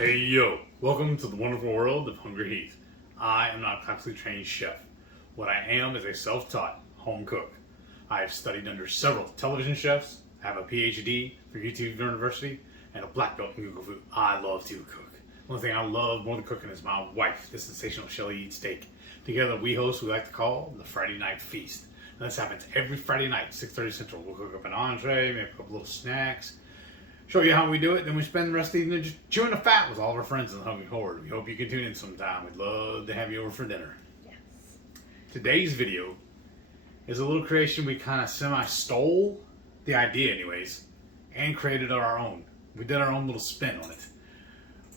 Hey yo, welcome to the wonderful world of HungryHeath. I am not a classically trained chef. What I am is a self-taught home cook. I have studied under several television chefs, I have a PhD from YouTube University, and a black belt in Google Food. I love to cook. One thing I love more than cooking is my wife, the sensational Shelly Eats Steak. Together we host what we like to call the Friday Night Feast. And this happens every Friday night, 6:30 Central. We'll cook up an entree, make a couple little snacks, show you how we do it, then we spend the rest of the evening just chewing the fat with all of our friends in the HungryHorde. We hope you can tune in sometime. We'd love to have you over for dinner. Yes. Today's video is a little creation we kind of semi-stole, the idea anyways, and created our own. We did our own little spin on it.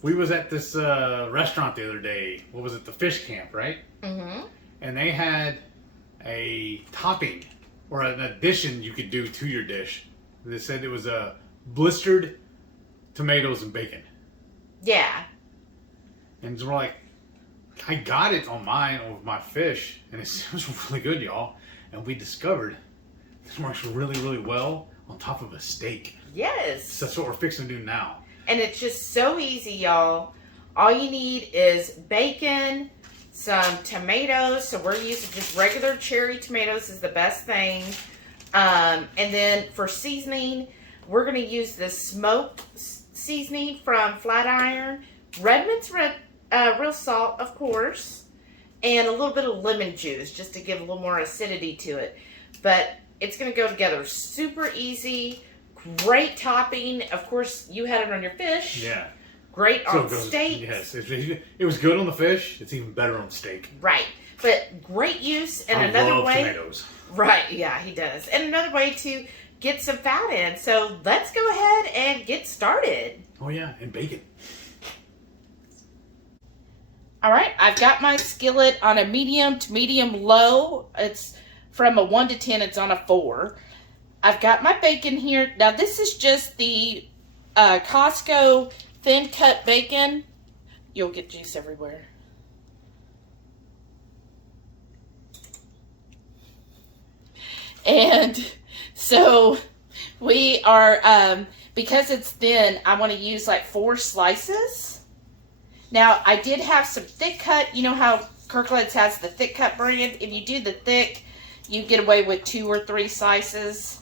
We was at this restaurant the other day. What was it? The Fish Camp, right? Mm-hmm. And they had a topping or an addition you could do to your dish. They said it was a blistered tomatoes and bacon. Yeah. And so we're like, I got it on mine with my fish, and it was really good, y'all. And we discovered this works really, really well on top of a steak. Yes. So that's what we're fixing to do now. And it's just so easy, y'all. All you need is bacon, some tomatoes. So we're using just regular cherry tomatoes is the best thing. And then for seasoning, we're going to use the smoked seasoning from Flatiron, Redmonds real salt, of course, and a little bit of lemon juice just to give a little more acidity to it. But it's going to go together super easy, great topping. Of course, you had it on your fish. Yeah. Great on steak. Yes, it was good on the fish. It's even better on steak. Right. But great use. And another way. Tomatoes. Right. Yeah, he does. And another way to get some fat in. So let's go ahead and get started. Oh yeah, and bacon. All right, I've got my skillet on a medium to medium low. It's from a 1 to 10, it's on a 4. I've got my bacon here. Now this is just the Costco thin cut bacon. You'll get juice everywhere. And so we are, because it's thin, I want to use like 4 slices. Now, I did have some thick cut. You know how Kirkland's has the thick cut brand? If you do the thick, you get away with 2 or 3 slices.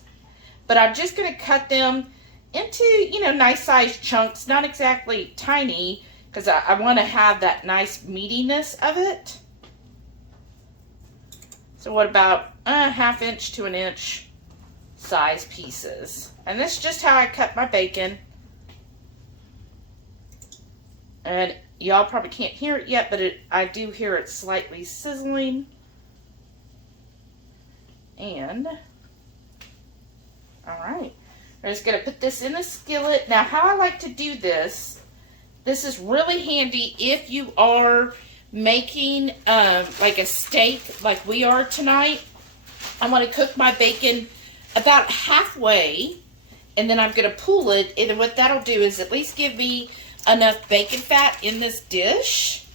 But I'm just going to cut them into, nice sized chunks. Not exactly tiny, because I want to have that nice meatiness of it. So what about a 1/2 inch to 1 inch size pieces. And this is just how I cut my bacon. And y'all probably can't hear it yet, but I do hear it slightly sizzling. And, alright, we're just going to put this in the skillet. Now, how I like to do this is really handy if you are making like a steak like we are tonight. I want to cook my bacon about halfway, and then I'm going to pull it, and what that'll do is at least give me enough bacon fat in this dish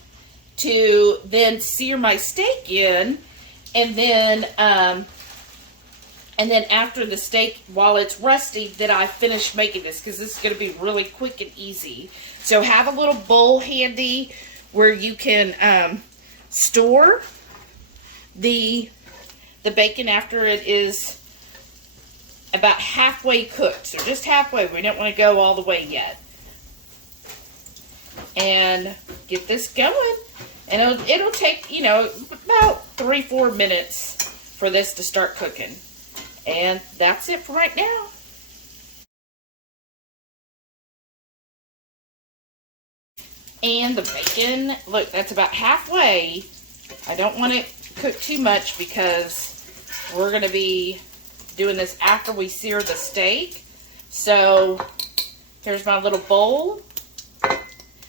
to then sear my steak in, and then after the steak, while it's rusty, then I finish making this, because this is going to be really quick and easy. So have a little bowl handy where you can store the bacon after it is about halfway cooked. So just halfway. We don't want to go all the way yet. And get this going. And it'll take, about 3-4 minutes for this to start cooking. And that's it for right now. And the bacon, look, that's about halfway. I don't want it cooked too much because we're going to be doing this after we sear the steak. So here's my little bowl.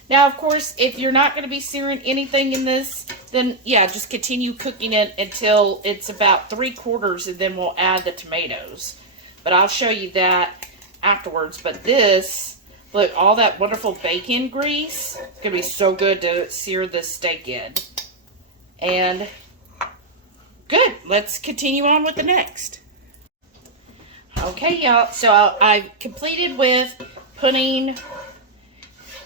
Now, of course, if you're not going to be searing anything in this, then yeah, just continue cooking it until it's about 3/4, and then we'll add the tomatoes. But I'll show you that afterwards. But this, look, all that wonderful bacon grease, it's going to be so good to sear this steak in. And good, let's continue on with the next. Okay, y'all, so I've completed with putting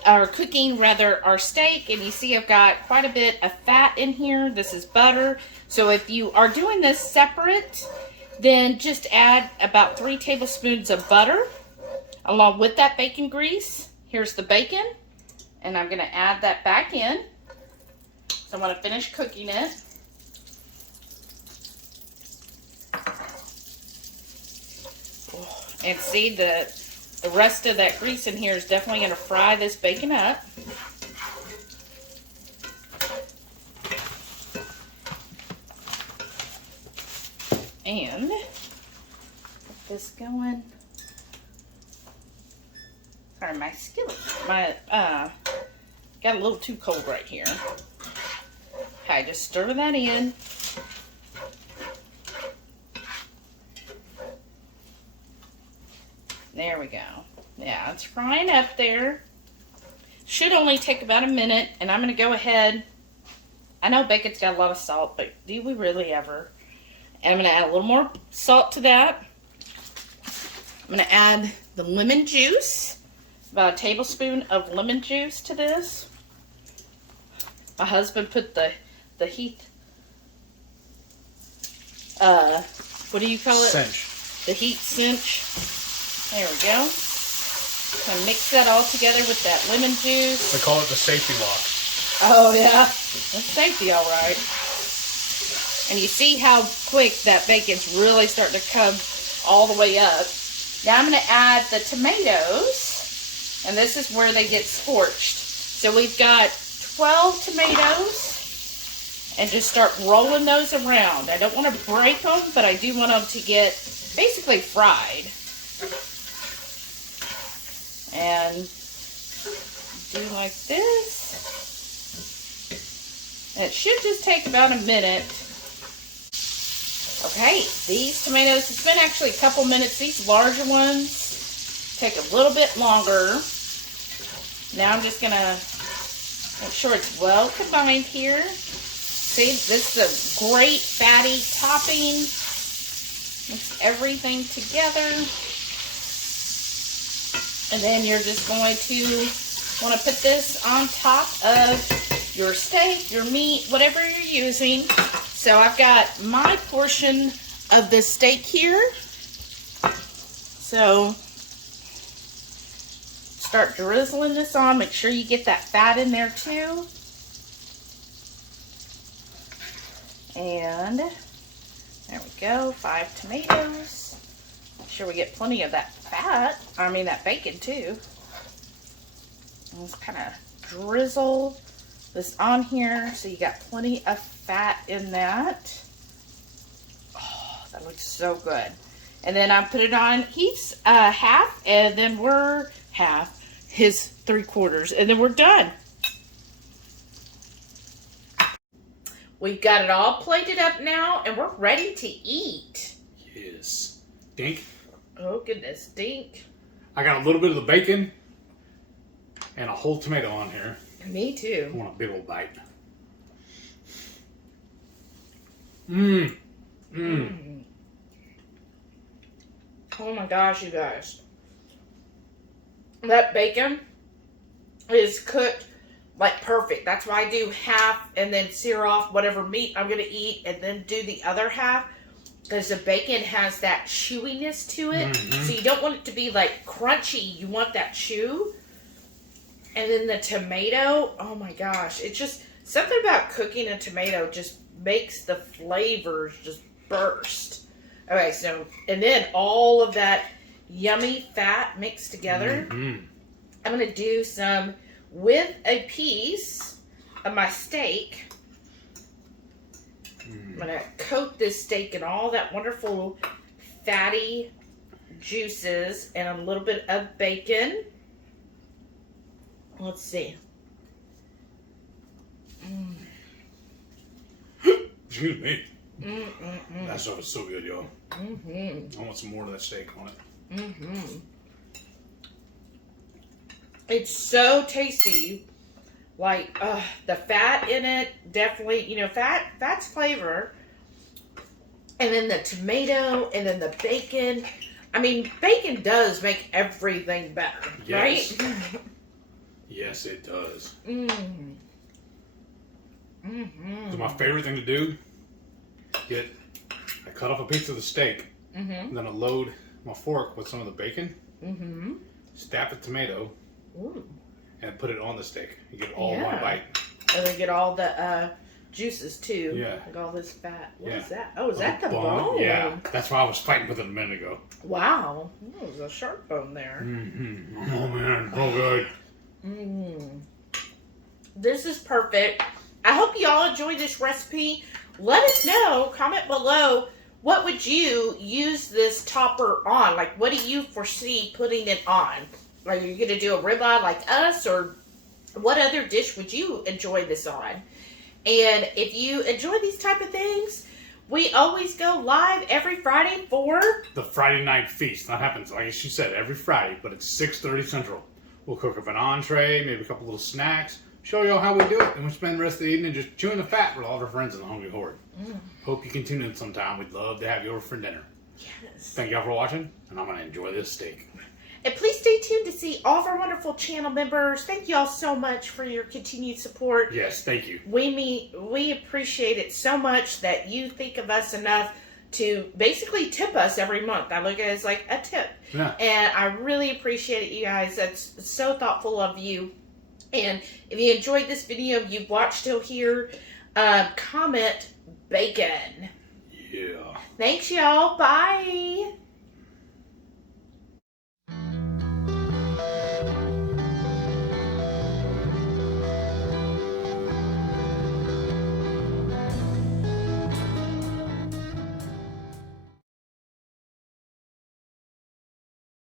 cooking rather our steak, and you see I've got quite a bit of fat in here. This is butter. So if you are doing this separate, then just add about 3 tablespoons of butter along with that bacon grease. Here's the bacon, and I'm going to add that back in. So I'm going to finish cooking it. And see, the rest of that grease in here is definitely going to fry this bacon up. And get this going. Sorry, my skillet, got a little too cold right here. Okay, just stir that in. There we go. Yeah, it's frying up there. Should only take about a minute, and I'm going to go ahead. I know bacon's got a lot of salt, but do we really ever? And I'm going to add a little more salt to that. I'm going to add the lemon juice. About a tablespoon of lemon juice to this. My husband put the Heath, what do you call it? Cinch. The Heath cinch. There we go. Gonna mix that all together with that lemon juice. They call it the safety lock. Oh yeah, that's safety, all right. And you see how quick that bacon's really starting to come all the way up. Now I'm going to add the tomatoes, and this is where they get scorched. So we've got 12 tomatoes, and just start rolling those around. I don't want to break them, but I do want them to get basically fried. And do like this. It should just take about a minute. Okay, these tomatoes, it's been actually a couple minutes. These larger ones take a little bit longer. Now I'm just going to make sure it's well combined here. See, this is a great fatty topping. Mix everything together. And then you're just going to want to put this on top of your steak, your meat, whatever you're using. So I've got my portion of the steak here. So start drizzling this on. Make sure you get that fat in there too. And there we go, 5 tomatoes. Make sure we get plenty of that fat. I mean that bacon too. And just kind of drizzle this on here so you got plenty of fat in that. Oh, that looks so good. And then I put it on Heath's half, and then we're half, his 3/4, and then we're done. We've got it all plated up now, and we're ready to eat. Yes. Dink. Oh goodness, dink. I got a little bit of the bacon and a whole tomato on here. Me too. I want a big old bite. Mmm. Mmm. Oh my gosh, you guys. That bacon is cooked like perfect. That's why I do half and then sear off whatever meat I'm going to eat and then do the other half. Because the bacon has that chewiness to it. Mm-hmm. So you don't want it to be like crunchy. You want that chew. And then the tomato, oh my gosh. It's just something about cooking a tomato just makes the flavors just burst. Okay, so, and then all of that yummy fat mixed together. Mm-hmm. I'm going to do some with a piece of my steak. I'm going to coat this steak in all that wonderful fatty juices and a little bit of bacon. Let's see. Excuse me. That stuff is so good, y'all. I want some more of that steak on it. It's so tasty. Like, the fat in it, definitely, you know, fat's flavor. And then the tomato, and then the bacon. I mean, bacon does make everything better, yes. Right? Yes, it does. Mmm. Mm-hmm. So my favorite thing to do, I cut off a piece of the steak, Mm-hmm. then I load my fork with some of the bacon, Mm-hmm. stab the tomato, Ooh. and put it on the steak. You get all Yeah. one bite. And then get all the juices too. Yeah. Like all this fat. What Yeah. is that? Oh, is that the bone? Yeah, that's why I was fighting with it a minute ago. Wow. Oh, there's a sharp bone there. Mm-hmm. Oh man, so good. Mmm. This is perfect. I hope you all enjoyed this recipe. Let us know, comment below, what would you use this topper on? Like, what do you foresee putting it on? Are you going to do a ribeye like us, or what other dish would you enjoy this on? And if you enjoy these type of things, we always go live every Friday for The Friday night feast. That happens, like she said, every Friday, but it's 6:30 Central. We'll cook up an entree, maybe a couple little snacks, show y'all how we do it, and we spend the rest of the evening just chewing the fat with all of our friends in the Hungry Horde. Hope you can tune in sometime. We'd love to have you over for dinner. Yes. Thank y'all for watching, and I'm going to enjoy this steak. And please stay tuned to see all of our wonderful channel members. Thank you all so much for your continued support. Yes, thank you. We appreciate it so much that you think of us enough to basically tip us every month. I look at it as like a tip. Yeah. And I really appreciate it, you guys. That's so thoughtful of you. And if you enjoyed this video, if you've watched till here, comment bacon. Yeah. Thanks, y'all. Bye.